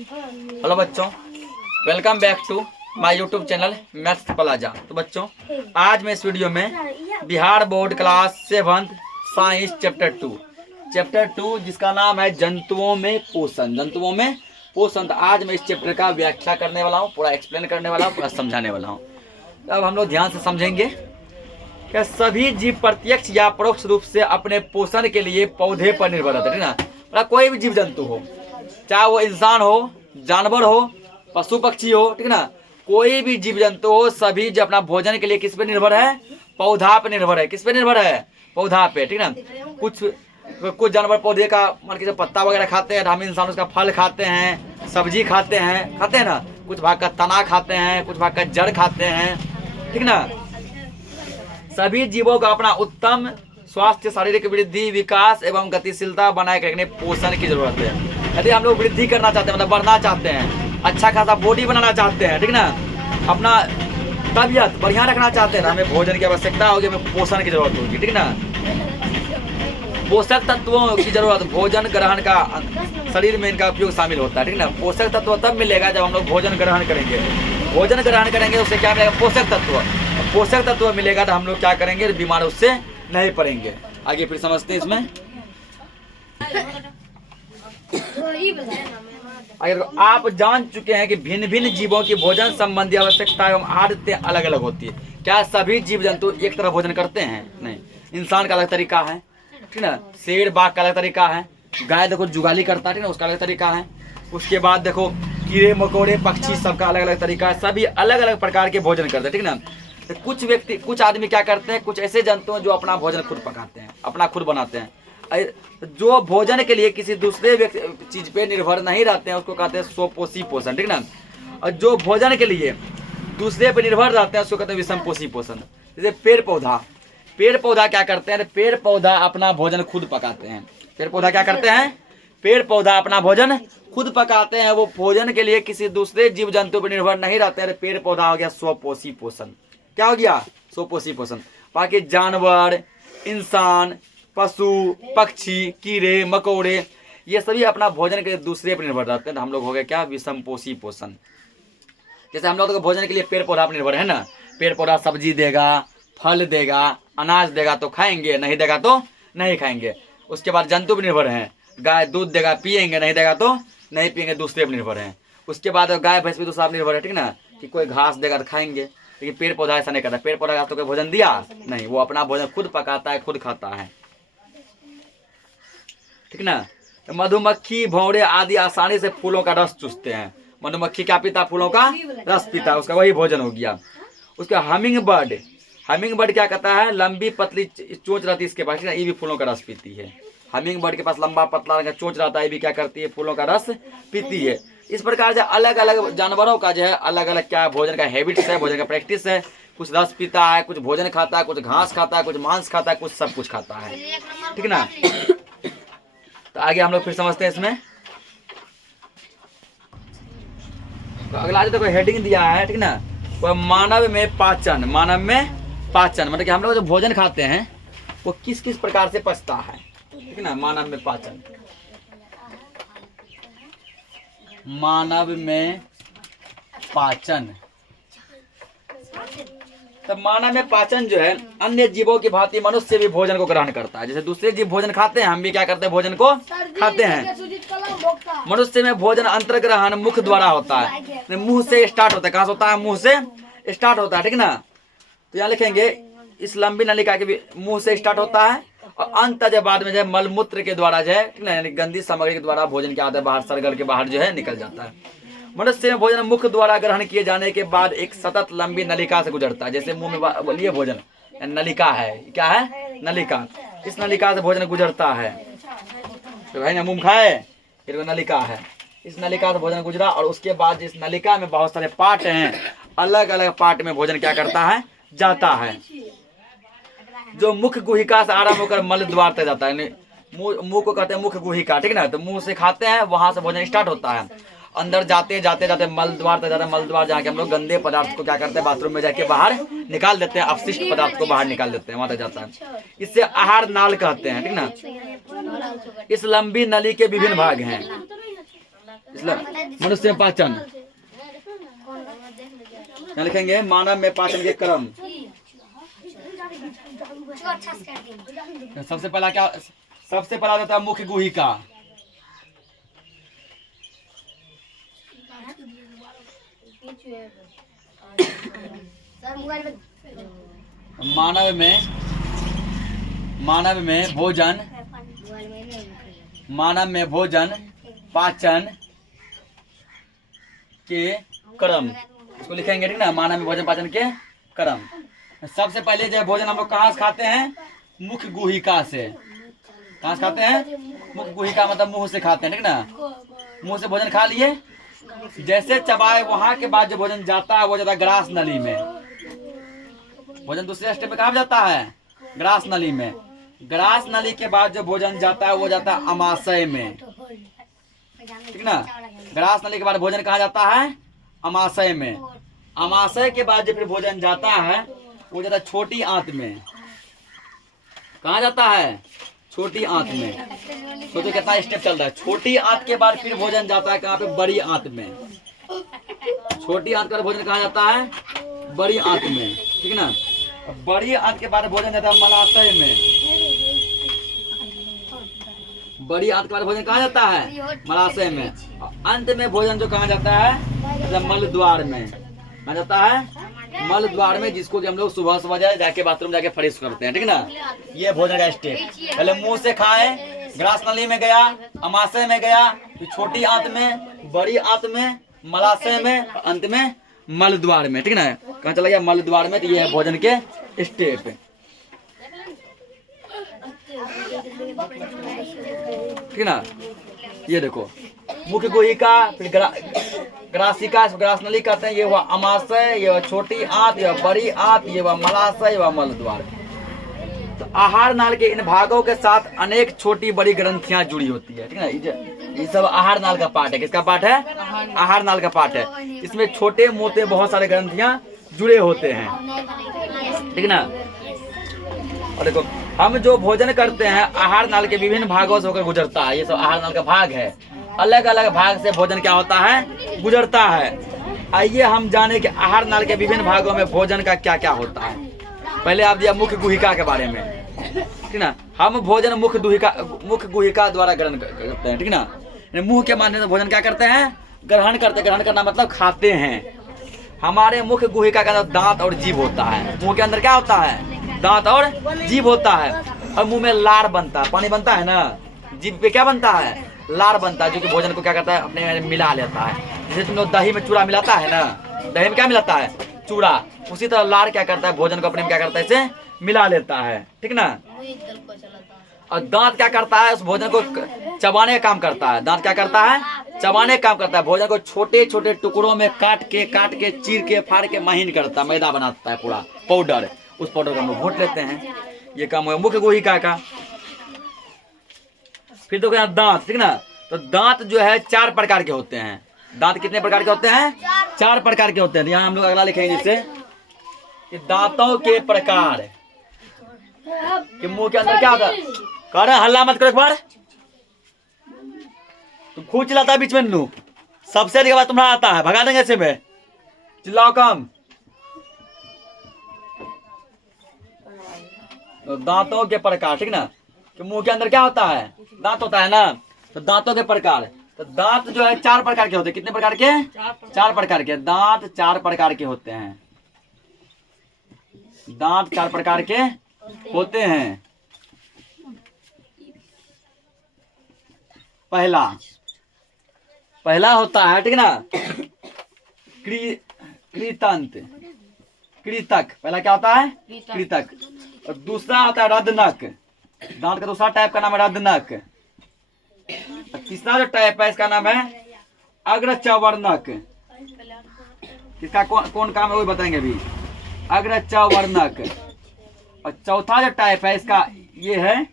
Hello बच्चों, welcome back to my YouTube channel maths plaza. तो बच्चों, आज मैं इस वीडियो में Bihar board class 7 science chapter 2 जिसका नाम है जंतुओं में पोषण। तो आज मैं इस चैप्टर का व्याख्या करने वाला हूँ, पूरा एक्सप्लेन करने वाला हूँ, पूरा समझाने वाला हूँ। तो अब हम लोग ध्यान से समझेंगे कि सभी जीव प्रत्यक्ष या परोक्ष रूप से अपने पोषण के लिए पौधे पर निर्भर रहते हैं, ठीक ना। मतलब कोई भी जीव जंतु हो, चाहे वो इंसान हो, जानवर हो, पशु पक्षी हो, ठीक ना, कोई भी जीव जंतु हो, सभी जो अपना भोजन के लिए किस पे निर्भर है? पौधा पे निर्भर है। किस पे निर्भर है? पौधा पे, ठीक ना। कुछ जानवर पौधे का मान के पत्ता वगैरह खाते हैं, हम इंसान उसका फल खाते हैं, सब्जी खाते हैं ना। कुछ भाग का तना खाते हैं, कुछ भाग का जड़ खाते हैं, ठीक ना। सभी जीवों का अपना उत्तम स्वास्थ्य, शारीरिक वृद्धि, विकास एवं गतिशीलता बनाए रखने पोषण की जरूरत है। यदि हम लोग वृद्धि करना चाहते हैं, मतलब बढ़ना चाहते हैं, अच्छा खासा बॉडी बनाना चाहते हैं, ठीक ना, अपना तबीयत बढ़िया रखना चाहते हैं, हमें भोजन की आवश्यकता होगी, हमें पोषण की जरूरत होगी, ठीक ना। पोषक तत्वों की जरूरत, भोजन ग्रहण का शरीर में इनका उपयोग शामिल होता है, ठीक ना। पोषक तत्व तब मिलेगा जब हम लोग भोजन ग्रहण करेंगे। भोजन ग्रहण करेंगे उससे क्या मिलेगा? पोषक तत्व। पोषक तत्व मिलेगा तो हम लोग क्या करेंगे? बीमार उससे नहीं पड़ेंगे। आगे फिर समझते हैं इसमें। अगर आप जान चुके हैं कि भिन्न भिन्न जीवों की भोजन संबंधी आवश्यकता एवं आदतें अलग अलग होती है। क्या सभी जीव जंतु एक तरह भोजन करते हैं? नहीं। इंसान का अलग तरीका है, ठीक ना। शेर बाघ का अलग तरीका है। गाय देखो जुगाली करता है, ठीक ना, उसका अलग तरीका है। उसके बाद देखो कीड़े मकोड़े पक्षी सबका अलग अलग तरीका है। सभी अलग अलग प्रकार के भोजन करते हैं, ठीक ना। तो कुछ आदमी क्या करते हैं, कुछ ऐसे जंतु हैं जो अपना भोजन खुद पकाते हैं, अपना खुद बनाते हैं। जो भोजन के लिए किसी दूसरे चीज पे निर्भर नहीं रहते हैं उसको कहते हैं स्वपोषी पोषण, ठीक ना। और जो भोजन के लिए दूसरे पे निर्भर रहते हैं उसको कहते हैं विषमपोषी पोषण। जैसे पेड़ पौधा क्या करते हैं? पेड़ पौधा अपना भोजन खुद पकाते हैं। पेड़ पौधा क्या करते हैं? पेड़ पौधा अपना भोजन खुद पकाते हैं। वो भोजन के लिए किसी दूसरे जीव जंतु पर निर्भर नहीं रहते हैं। पेड़ पौधा हो गया स्वपोषी पोषण। क्या हो गया? स्वपोषी पोषण। बाकी जानवर, इंसान, पशु पक्षी, कीड़े मकोड़े, ये सभी अपना भोजन के लिए दूसरे पर निर्भर रहते हैं। तो हम लोग हो गए क्या? विषमपोषी पोषण। जैसे हम लोग तो भोजन के लिए पेड़ पौधा पर निर्भर है ना। पेड़ पौधा सब्जी देगा, फल देगा, अनाज देगा तो खाएंगे, नहीं देगा तो नहीं खाएंगे। उसके बाद जंतु पर निर्भर हैं। गाय दूध देगा पिएंगे, नहीं देगा तो नहीं पिएंगे, दूसरे पर निर्भर हैं। उसके बाद गाय भैंस भी दूसरा पर निर्भर है, ठीक ना, कि कोई घास देगा तो खाएंगे। लेकिन पेड़ पौधा ऐसा नहीं करता। पेड़ पौधा घास तो कोई भोजन दिया नहीं, वो अपना भोजन खुद पकाता है, खुद खाता है, ठीक ना। मधुमक्खी, भौरे आदि आसानी से फूलों का रस चूसते हैं। मधुमक्खी क्या पीता? फूलों का रस पीता है, उसका वही भोजन हो गया। उसका हमिंग बर्ड क्या कहता है? लंबी पतली चोंच रहती है इसके पास, ये भी फूलों का रस पीती है। हमिंग बर्ड के पास लंबा पतला चोंच रहता है, ये भी क्या करती है? फूलों का रस पीती है। इस प्रकार जो अलग अलग जानवरों का जो है अलग अलग क्या भोजन का हैबिट्स है, भोजन का प्रैक्टिस है। कुछ रस पीता है, कुछ भोजन खाता है, कुछ घास खाता है, कुछ मांस खाता है, कुछ सब कुछ खाता है, ठीक ना। तो आगे हम लोग फिर समझते हैं इसमें। तो अगला जो देखो हेडिंग दिया है, ठीक ना, वो मानव में पाचन मतलब कि हम लोग जो भोजन खाते हैं वो किस किस प्रकार से पचता है, ठीक ना। मानव में पाचन तो मानव में पाचन जो है अन्य जीवों की भांति मनुष्य भी भोजन को ग्रहण करता है। जैसे दूसरे जीव भोजन खाते हैं, हम भी क्या करते हैं? भोजन को खाते हैं। मनुष्य में भोजन अंतर्ग्रहण मुख द्वारा होता है, मुंह से स्टार्ट होता है। कहाँ से होता है? मुंह से स्टार्ट होता है, ठीक ना। तो यहाँ लिखेंगे इस लंबी नलिका के भी मुंह से स्टार्ट होता है और अंत जो बाद में जो है मलमूत्र के द्वारा जो है, ठीक ना, यानी गंदी सामग्री के द्वारा भोजन के आधे बाहर सरगल के बाहर जो है निकल जाता है। मनुष्य में भोजन मुख द्वारा ग्रहण किए जाने के बाद एक सतत लंबी नलिका से गुजरता है। जैसे मुंह में लिए भोजन नलिका है, क्या है? नलिका। इस नलिका से भोजन गुजरता है, तो भाई ना मुंह खाए, फिर नलिका है। इस नलिका से भोजन गुजरा और उसके बाद इस नलिका में बहुत सारे पार्ट हैं, अलग अलग पार्ट में भोजन क्या करता है? जाता है। जो मुख गुहिका से आरंभ होकर मल द्वार तक जाता है। मुंह को कहते हैं मुख गुहिका, ठीक ना। तो मुंह से खाते हैं, वहां से भोजन स्टार्ट होता है। अंदर जाते जाते मल द्वार तक जाता है। मल द्वार जाके हम लोग गंदे पदार्थ को क्या करते हैं? बाथरूम में जाके बाहर निकाल देते हैं, अपशिष्ट पदार्थ को बाहर निकाल देते हैं, वहां तक जाता है। इससे आहार नाल कहते हैं, ठीक ना। इस लंबी नली के विभिन्न भाग हैं। इसलिए मनुष्य में पाचन, क्या लिखेंगे? मानव में पाचन के क्रम। सबसे पहला क्या, सबसे पहला होता है मुख्य गुहिका। मानव में भोजन, मानव में भोजन पाचन के क्रम, इसको लिखेंगे ठीक ना, मानव में भोजन पाचन के क्रम। सबसे पहले जो भोजन हम लोग कहाँ से खाते हैं? मुख्य गुहिका से। कहाँ से खाते हैं? मुख्य गुहिका मतलब मुंह से खाते हैं ठीक ना। मुंह से भोजन खा लिए, जैसे चबाए वहां के बाद जो भोजन जाता है वो जाता है ग्रास नली में। भोजन दूसरे स्टेप में कहाँ जाता है? ग्रास नली में। ग्रास नली के बाद जो भोजन जाता है वो जाता है अमाशय में, ठीक ना। ग्रास नली के बाद भोजन कहाँ जाता है? अमाशय में। अमाशय के बाद जो फिर भोजन जाता है वो जाता है छोटी आंत में। कहाँ जाता है? छोटी आंत में। सोचो कितना स्टेप चल रहा है। छोटी आंत के बाद फिर भोजन जाता है कहाँ पे? बड़ी आंत में। छोटी आंत का भोजन कहाँ जाता है? बड़ी आंत में, ठीक ना। बड़ी आंत के बाद भोजन जाता है मलाशय में। बड़ी आंत के बाद भोजन कहाँ जाता है? मलाशय में। अंत में भोजन जो कहाँ जाता है? मल द्वार में। कहाँ जाता है? मल द्वार में, जिसको कि हम लोग सुबह सुबह जाके बाथरूम जाके फ्रेश करते हैं, ठीक ना। ये भोजन का स्टेप, पहले मुंह से खाए, ग्रास नली में गया, अमाशय में गया, फिर छोटी आंत में, बड़ी आंत में, मलाशय में, अंत में मल द्वार में, ठीक ना। कहाँ चला गया? मल द्वार में। तो ये है भोजन के स्टेप, ठीक ना। ये देखो मुख्य गुहिका, फिर ग्रासिका, ग्रास नली कहते हैं, ये हुआ अमाशय, ये हुआ छोटी आंत, ये हुआ बड़ी आंत, ये हुआ मलाशय, ये हुआ मल द्वार। तो आहार नाल के इन भागों के साथ अनेक छोटी बड़ी ग्रंथियां जुड़ी होती है, ठीक है ना। ये सब आहार नाल का पार्ट है। किसका पार्ट है? आहार नाल का पार्ट है। इसमें छोटे मोटे बहुत सारे ग्रंथियां जुड़े होते हैं, ठीक ना। और देखो हम जो भोजन करते हैं आहार नाल के विभिन्न भागों से होकर गुजरता है। ये सब आहार नाल का भाग है। अलग अलग भाग से भोजन क्या होता है? गुजरता है। आइए हम जाने कि आहार नाल के विभिन्न भागों में भोजन का क्या क्या होता है। पहले आप दिया मुख्य गुहिका के बारे में, ठीक ना। हम भोजन मुख्य गुहिका द्वारा ग्रहण करते हैं, ठीक ना। मुंह के माध्यम से भोजन क्या करते हैं? ग्रहण करते। ग्रहण करना मतलब खाते हैं। हमारे मुख्य गुहिका के अंदर दांत और जीभ होता है। मुंह के अंदर क्या होता है? दांत और जीभ होता है। और मुंह में लार बनता है, पानी बनता है ना। जीभ पे क्या बनता है? लार बनता है, जो कि भोजन को क्या करता है? अपने में मिला लेता है। जैसे तुम लोग दही में चूड़ा मिलाता है ना, दही में क्या मिलाता है? चूड़ा। उसी तरह लार क्या करता है? भोजन को अपने में क्या करता है? इसे मिला लेता है, ठीक ना। और दांत क्या करता है? उस भोजन को चबाने का काम करता है। दांत क्या करता है? चबाने का काम करता है। भोजन को छोटे छोटे टुकड़ों में काट के चीर के फाड़ के महीन करता है, मैदा बनाता है, पूरा पाउडर। उस पाउडर को हम लोग घोट लेते हैं। ये काम हुआ मुख्य गुहिका का। फिर तो क्या? दांत, ठीक ना। तो दांत जो है 4 प्रकार के होते हैं। दांत कितने प्रकार के होते हैं? 4 प्रकार के होते हैं। यहाँ हम लोग अगला लिखेंगे जिससे कि दांतों के प्रकार। कि मुंह के अंदर क्या होता है? कह रहे हल्ला मत करो एक बार। तुम खूब चिल्लाता है बीच में नू। सबसे अधिक आवाज तुम्हारा आता है, भगा देंगे ऐसे में। चिल्लाओ कम। तो दांतों के प्रकार, ठीक ना। कि मुंह के अंदर क्या होता है? दांत होता है ना। तो दांतों के प्रकार, तो दांत जो है 4 प्रकार के होते हैं। कितने प्रकार के? 4 प्रकार के। दांत 4 प्रकार के होते हैं। दांत 4 प्रकार के होते हैं। पहला होता है, ठीक ना, कृतंत, कृतक। पहला क्या होता है? कृतक। और दूसरा होता है रदनक। दांत का दूसरा टाइप का नाम है रदनक। तीसरा जो टाइप है इसका नाम है अग्रचवर्णक। इसका कौन काम है वो बताएंगे अभी। अग्रचवर्णक। और चौथा जो टाइप है इसका ये है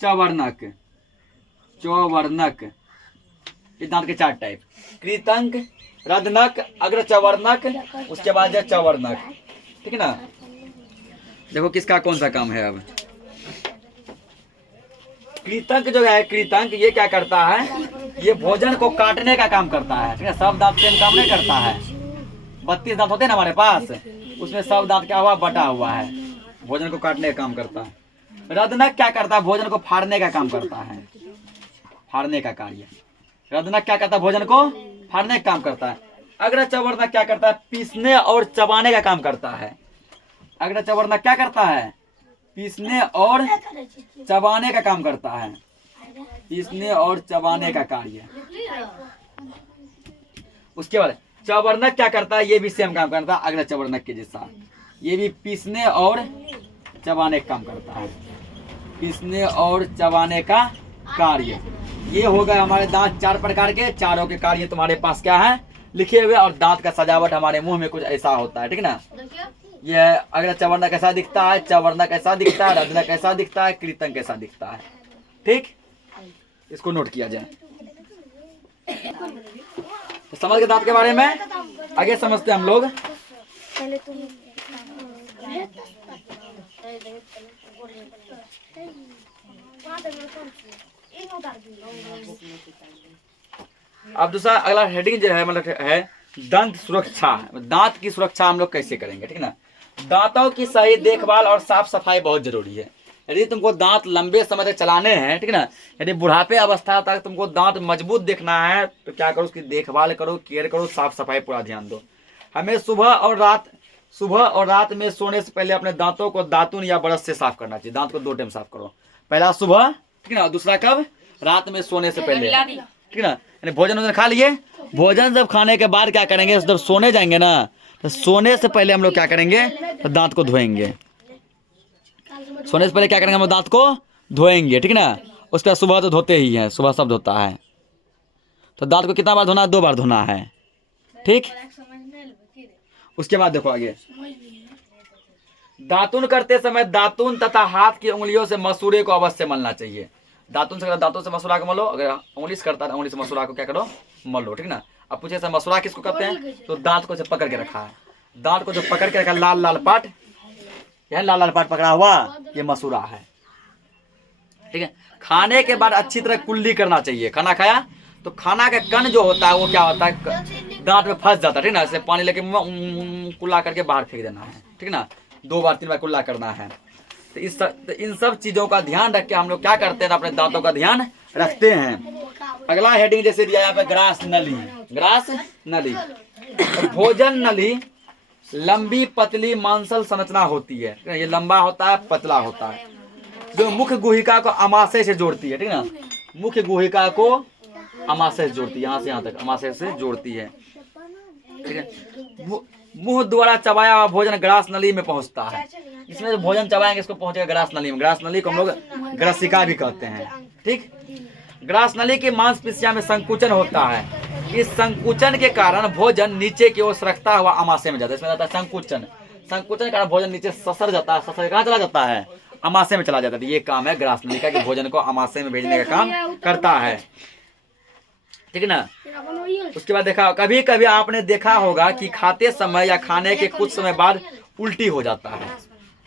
चवर्णक। चवर्णक। ये दांत के 4 टाइप, कृतंक, रदनक, अग्रचवर्णक, उसके बाद है चवर्णक, ठीक है ना। देखो किसका कौन सा काम है। अब कृतंक जो है, कृतंक ये क्या करता है, ये भोजन को काटने का काम करता है, ठीक है। सब दांत सेम काम नहीं करता है। 32 दांत होते हैं ना हमारे पास, उसमें सब दांत क्या हुआ, बटा हुआ है, भोजन को काटने का काम करता है। रदनक क्या करता है, भोजन को फाड़ने का काम करता है, फाड़ने का कार्य। रदनक क्या करता है, भोजन को फाड़ने का काम करता है। अग्रचवर्णक क्या करता है, पीसने और चबाने का काम करता है। अग्रचवर्णक क्या करता है, पीसने और चबाने का काम करता है, पीसने और चबाने का कार्य। उसके बाद चवर्णक क्या करता है, ये भी सेम काम करता है अग्रचवर्णक के जैसा, ये भी पीसने और चबाने का काम करता है, पीसने और चबाने का कार्य। ये हो गए हमारे दांत 4 प्रकार के, चारों के कार्य तुम्हारे पास क्या है, लिखे हुए। और दांत का सजावट हमारे मुंह में कुछ ऐसा होता है, ठीक ना। ये अगर चवर्णक कैसा दिखता है, चवर्णक कैसा दिखता है, रदनक कैसा दिखता है, कृतंक कैसा दिखता है, ठीक। इसको नोट किया जाए। तो समझ गए दांत के बारे में। आगे समझते हैं हम लोग। अब दूसरा अगला हेडिंग जो है, मतलब है दंत सुरक्षा। दांत की सुरक्षा हम लोग कैसे करेंगे, ठीक ना। दांतों की सही देखभाल और साफ सफाई बहुत जरूरी है। यदि तुमको दांत लंबे समय तक चलाने हैं, ठीक ना, यदि बुढ़ापे अवस्था तक तुमको दांत मजबूत देखना है, तो क्या करो, उसकी देखभाल करो, केयर करो, साफ सफाई पूरा ध्यान दो। हमें सुबह और रात में सोने से पहले अपने दांतों को दातुन या ब्रश से साफ करना चाहिए। दांत को 2 टाइम साफ करो, पहला सुबह, ठीक ना, दूसरा कब, रात में सोने से पहले, ठीक ना। यानी भोजन खा लिए, भोजन जब खाने के बाद क्या करेंगे, जब सोने जाएंगे ना, तो सोने से पहले हम लोग क्या करेंगे, तो दांत को धोएंगे। सोने से पहले क्या करेंगे, हम दांत को धोएंगे, ठीक ना। उसके बाद सुबह तो धोते ही हैं, सुबह सब धोता है। तो दांत को कितना बार धोना है, 2 बार धोना है, ठीक। उसके बाद देखो आगे, दातुन करते समय दातुन तथा हाथ की उंगलियों से मसूड़े को अवश्य मलना चाहिए। दातुन से दांतों से मसूड़ा को मलो, अगर उंगली से करता है उंगली से मसूड़ा को क्या करो, मलो, ठीक ना। अब पूछे मसूड़ा किसको कहते हैं, तो दांत को जो पकड़ के रखा है, दांत को जो पकड़ के रखा, लाल लाल पाट, यह लाल लाल पाट पकड़ा हुआ, ये मसूड़ा है, ठीक है। खाने के बाद अच्छी तरह कुल्ली करना चाहिए। खाना खाया तो खाना का कण जो होता है वो क्या होता है, दांत में फंस जाता है, ठीक ना। इसे पानी लेके कुल्ला करके बाहर फेंक देना है, ठीक ना। 2 बार 3 बार कुल्ला करना है। तो इन सब चीजों का ध्यान रख के हम लोग क्या करते हैं, अपने दांतों का ध्यान रखते हैं। अगला हेडिंग जैसे दिया यहाँ पे, ग्रास नली। ग्रास नली, भोजन नली लंबी पतली मांसल संरचना होती है, ये लंबा होता है, पतला होता है, जो मुख्य गुहिका को अमाशय से जोड़ती है, ठीक ना। मुख्य गुहिका को अमाशय से जोड़ती है, यहाँ से यहाँ तक अमाशय से जोड़ती है, ठीक है। मुंह द्वारा चबाया हुआ भोजन ग्रास नली में पहुंचता है। इसमें जो भोजन चबाएंगे इसको पहुंचेगा ग्रास नली में। ग्रास नली को हम लोग ग्रसिका भी कहते हैं, ठीक। ग्रास नली की मांसपेशियों में संकुचन होता है। इस संकुचन के कारण भोजन नीचे की ओर सरकता हुआ अमाशय में जाता है। इसमें जाता है संकुचन, संकुचन के कारण भोजन नीचे ससर जाता है। ससर कहाँ चला जाता है, अमाशय में चला जाता है। ये काम है ग्रास नली का, कि भोजन को अमाशय में भेजने का काम करता है, ठीक है ना। उसके बाद देखा, कभी कभी आपने देखा होगा कि खाते समय या खाने के कुछ समय बाद उल्टी हो जाता है।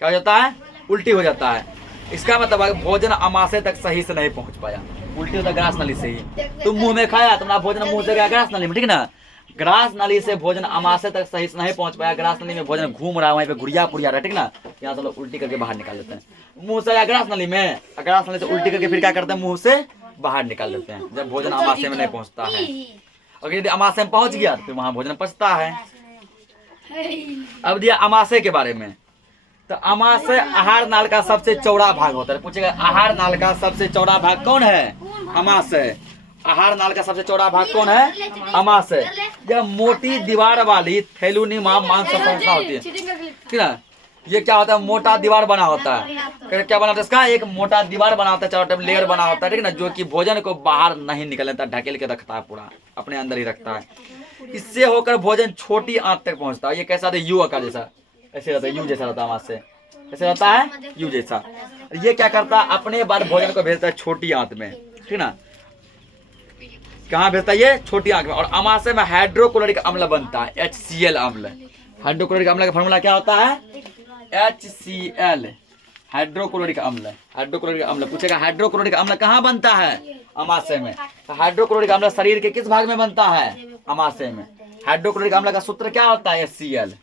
क्या हो जाता है, उल्टी हो जाता है। इसका मतलब भोजन अमाशय तक सही से नहीं पहुंच पाया, उल्टी होता ग्रास नली से ही। तुम मुंह में खाया, तुम्हारा भोजन मुंह से गया ग्रास नली में, ठीक ना। ग्रास नली से भोजन अमाशय तक सही से नहीं पहुंच पाया, ग्रास नली में भोजन घूम रहा है, वहीं पे गुड़िया पुड़िया रहा है, ठीक ना। यहाँ से लोग उल्टी करके बाहर निकाल देते हैं। मुंह से गया ग्रास नली में, ग्रास नली से उल्टी करके फिर क्या करते हैं, मुंह से बाहर निकाल देते हैं, जब भोजन अमाशय में नहीं पहुंचता है। और यदि अमाशय में पहुंच गया तो फिर वहां भोजन पचता है। अब दिया अमाशय के बारे में, तो अमाशय आहार नाल का सबसे चौड़ा भाग होता है। पूछेगा आहार नाल का सबसे चौड़ा भाग कौन है, अमाशय। आहार नाल का सबसे चौड़ा भाग कौन है, अमाशय। यह मोटी दीवार वाली थैलुनिमा मांस संरचना होती है, ठीक है। ये क्या होता है, मोटा दीवार बना होता है। क्या बना होता है इसका, एक मोटा दीवार बना होता है, चारों तरफ लेयर बना होता है, ठीक है ना, जो कि भोजन को बाहर नहीं निकल देता, ढकेल के रखता है, पूरा अपने अंदर ही रखता है। इससे होकर भोजन छोटी आंत तक पहुंचता है। ये कैसा था, यू आकार जैसा, ऐसे रहता है, यू जैसा रहता है अमाशय, ऐसे रहता है यू जैसा। ये क्या करता है, अपने बाद भोजन को भेजता है छोटी आंत में, ठीक ना। कहाँ भेजता है, ये छोटी आंत में। और अमाशय में हाइड्रोक्लोरिक अम्ल बनता है, HCl अम्ल। हाइड्रोक्लोरिक अम्ल का फॉर्मूला क्या होता है, HCl, हाइड्रोक्लोरिक अम्ल। हाइड्रोक्लोरिक अम्ल पूछेगा, हाइड्रोक्लोरिक अम्ल कहाँ बनता है? अमाशय में। तो हाइड्रोक्लोरिक अम्ल शरीर के किस भाग में बनता है? अमाशय में। हाइड्रोक्लोरिक अम्ल का सूत्र क्या होता है? HCl।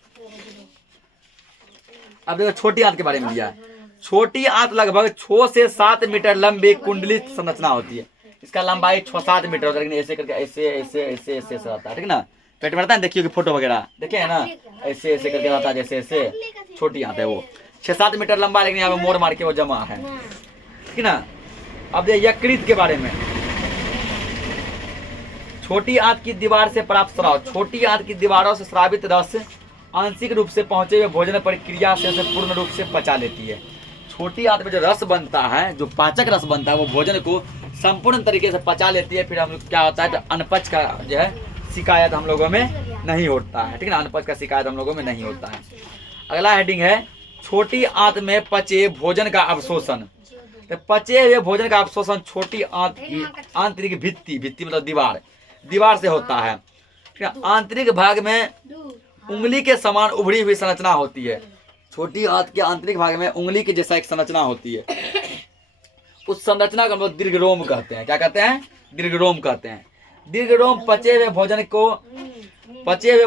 अब देखो छोटी आंत के बारे में दिया। छोटी आंत लगभग 6 से 7 मीटर लंबी कुंडलित संरचना होती है। इसका लंबाई 6-7 मीटर होता है, लेकिन ऐसे करके ऐसे ऐसे ऐसे ऐसे रहता है, ठीक ना। पेट में रहता है, देखिए फोटो वगैरह देखे है ना, ऐसे ऐसे करके रहता है, जैसे ऐसे छोटी आंत है वो 6-7 मीटर लंबा, लेकिन यहाँ पे मोड़ मार के वो जमा है, ठीक ना। अब ये यकृत के बारे में। छोटी आंत की दीवार से प्राप्त स्राव। छोटी आंत की दीवारों से स्रावित रस आंशिक रूप से पहुंचे हुए भोजन प्रक्रिया से उसे पूर्ण रूप से पचा लेती है। छोटी आंत में जो रस बनता है, जो पाचक रस बनता है, वो भोजन को संपूर्ण तरीके से पचा लेती है। फिर हम क्या होता है, तो अनपच का जो है शिकायत हम लोगों में नहीं होता है, ठीक ना। अनपच का शिकायत हम लोगों में नहीं होता है। अगला हेडिंग है छोटी आंत में पचे भोजन का अवशोषण। तो पचे हुए भोजन का अवशोषण छोटी आंत की आंतरिक भित्ति मतलब दीवार से होता है, ठीक है। आंतरिक भाग में उंगली के समान उभरी हुई संरचना होती है। छोटी आंत के आंतरिक भाग में उंगली के जैसा एक संरचना होती है। उस संरचना को हम लोग दीर्घरोम कहते हैं। क्या कहते हैं? दीर्घरोम कहते हैं। दीर्घरोम पचे हुए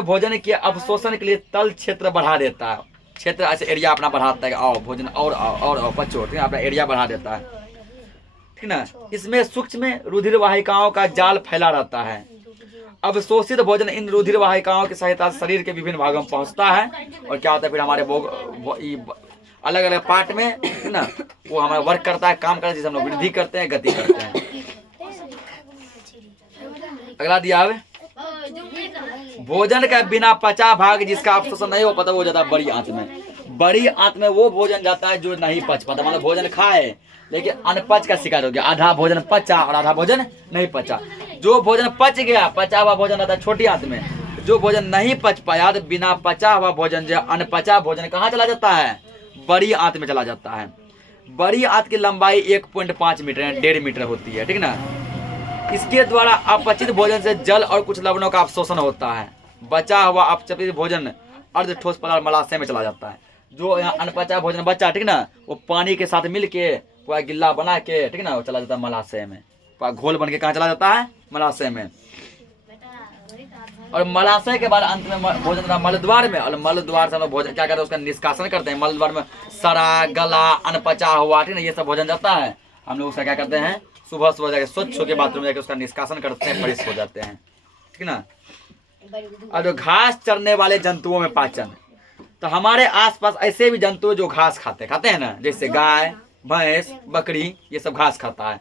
भोजन के अवशोषण के लिए तल क्षेत्र बढ़ा देता है। क्षेत्र ऐसे एरिया अपना बढ़ाता है, आओ भोजन और पचो, ठीक है, अपना एरिया बढ़ा देता है, ठीक ना। इसमें सूक्ष्म रुधिर वाहिकाओं का जाल फैला रहता है। अवशोषित भोजन इन रुधिर वाहिकाओं की सहायता से शरीर के विभिन्न भागों में पहुंचता है, और क्या होता है फिर हमारे अलग अलग पार्ट में, है ना, वो हमारा वर्क करता है, काम करता है, जिसे हम लोग वृद्धि करते हैं, गति करते हैं। अगला दिया है भोजन का बिना पचा भाग जिसका अवशोषण नहीं हो पाता वो जाता है बड़ी आंत में। बड़ी आंत में वो भोजन जाता है जो नहीं पच पाता, मतलब भोजन खाए लेकिन अनपच का शिकार हो गया, आधा भोजन पचा और आधा भोजन नहीं पचा। जो भोजन पच गया, पचा हुआ भोजन रहता है छोटी आंत में। जो भोजन नहीं पच पाया, तो बिना पचा हुआ भोजन जो अनपचा भोजन कहाँ चला जाता है? बड़ी आंत में चला जाता है। बड़ी आंत की लंबाई 1.5 मीटर 1.5 मीटर होती है, ठीक ना। इसके द्वारा अपचित भोजन से जल और कुछ लवणों का अवशोषण होता है। बचा हुआ अपचित भोजन अर्ध ठोस पदार्थ मलाशय में चला जाता है। जो यहाँ अनपचा भोजन बचा, ठीक ना, वो पानी के साथ मिल के पूरा गिल्ला बना के, ठीक ना, वो चला जाता है मलाशय में। घोल बन के कहाँ चला जाता है? मलाशय में। और मलाशय के बाद अंत में भोजन का मलद्वार में, और मलद्वार से हम लोग भोजन क्या करते हैं, उसका निष्कासन करते हैं। मलद्वार में सड़ा गला अनपचा हुआ, ठीक ना, ये सब भोजन जाता है। हम लोग उसका क्या करते हैं, सुबह जाके स्वच्छ होकर बाथरूम में जाकर उसका निष्कासन करते हैं, फ्रेश हो जाते हैं, ठीक ना। और जो घास चरने वाले जंतुओं में पाचन, तो हमारे आसपास ऐसे भी जंतु जो घास खाते हैं ना, जैसे गाय, भैंस, बकरी, ये सब घास खाता है।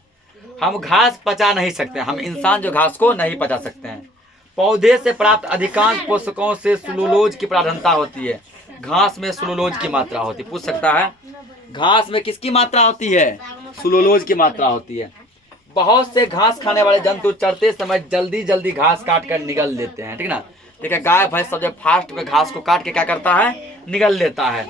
हम घास पचा नहीं सकते, हम इंसान जो घास को नहीं पचा सकते हैं। पौधे से प्राप्त अधिकांश पोषकों से सेलुलोज की प्रधानता होती है। घास में सेलुलोज की मात्रा होती है। पूछ सकता है घास में किसकी मात्रा होती है? सेलुलोज की मात्रा होती है। बहुत से घास खाने वाले जंतु चरते समय जल्दी घास काट कर निगल लेते हैं, ठीक ना। देखिए गाय भैंस सब जब फास्ट में घास को काट के क्या करता है? निगल लेता है।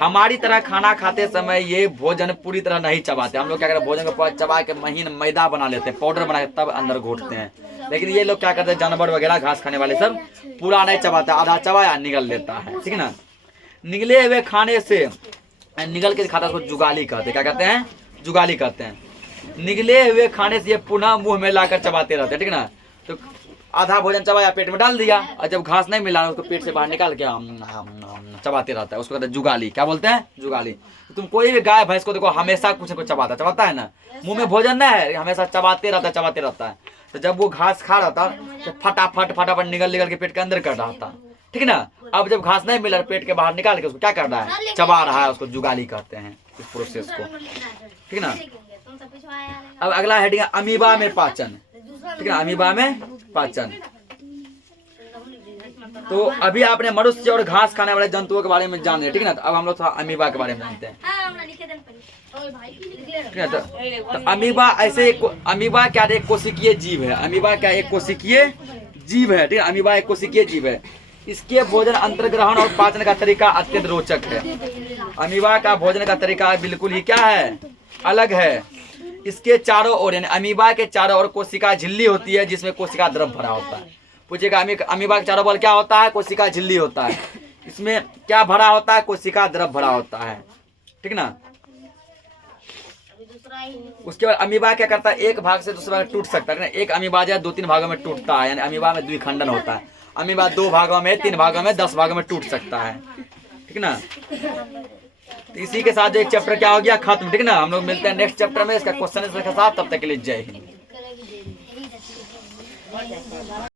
हमारी तरह खाना खाते समय ये भोजन पूरी तरह नहीं चबाते। हम लोग क्या करते हैं, भोजन को चबा के महीन मैदा बना लेते हैं, पाउडर बना के तब अंदर घोटते हैं। लेकिन ये लोग क्या करते हैं, जानवर वगैरह घास खाने वाले सब पूरा नहीं चबाते, आधा चबाया निगल लेता है, ठीक ना। निगले हुए खाने से निगल के खाता, उसको जुगाली कहते हैं। क्या कहते हैं? जुगाली कहते हैं। निगले हुए खाने से ये पुनः मुंह में लाकर चबाते रहते हैं, ठीक ना। तो आधा भोजन चबाया, पेट में डाल दिया, और जब घास नहीं मिला उसको पेट से बाहर निकाल के चबाते रहता है, उसको कहते हैं जुगाली। क्या बोलते हैं? जुगाली। तुम कोई भी गाय भैंस को देखो, हमेशा कुछ न कुछ चबाता है ना, मुंह में भोजन नहीं है, हमेशा चबाते रहता है। तो जब वो घास खा रहा था तो फटाफट निगल के पेट के अंदर कर रहा था, ठीक ना। अब जब घास नहीं मिला, पेट के बाहर निकाल के उसको क्या कर रहा है? चबा रहा है, उसको जुगाली कहते हैं इस प्रोसेस को, ठीक ना। अब अगला हेडिंग है अमीबा में पाचन, ठीक है। अमीबा में पाचन, तो अभी आपने मनुष्य और घास खाने वाले जंतुओं के बारे में जाने, ठीक है ना। तो अब हम लोग थोड़ा अमीबा के बारे में जानते हैं, ठीक है। तो अमीबा अमीबा क्या एक कोशिकीय जीव है। अमीबा क्या एक कोशिकीय जीव है, ठीक है। अमीबा एक कोशिकीय जीव है। इसके भोजन अंतर्ग्रहण और पाचन का तरीका अत्यंत रोचक है। अमीबा का भोजन का तरीका बिल्कुल ही क्या है? अलग है। इसके चारों ओर यानी अमीबा के चारों ओर कोशिका झिल्ली होती है, जिसमें कोशिका द्रव भरा होता है। पूछेगा अमीबा के चारों ओर क्या होता है? कोशिका झिल्ली होता है। इसमें क्या भरा होता है? कोशिका द्रव भरा होता है, ठीक ना। उसके बाद अमीबा क्या करता है, एक भाग से दूसरे भाग टूट सकता है ना। एक अमीबा जो है 2-3 भागों में टूटता है, यानी अमीबा में द्विखंडन होता है। अमीबा 2 भागों में, 3 भागों में, 10 भागों में टूट सकता है, ठीक ना। तो इसी के साथ जो एक चैप्टर क्या हो गया, खत्म, ठीक ना। हम लोग मिलते हैं नेक्स्ट चैप्टर में इसका क्वेश्चन के साथ। तब तक के लिए जय हिंद।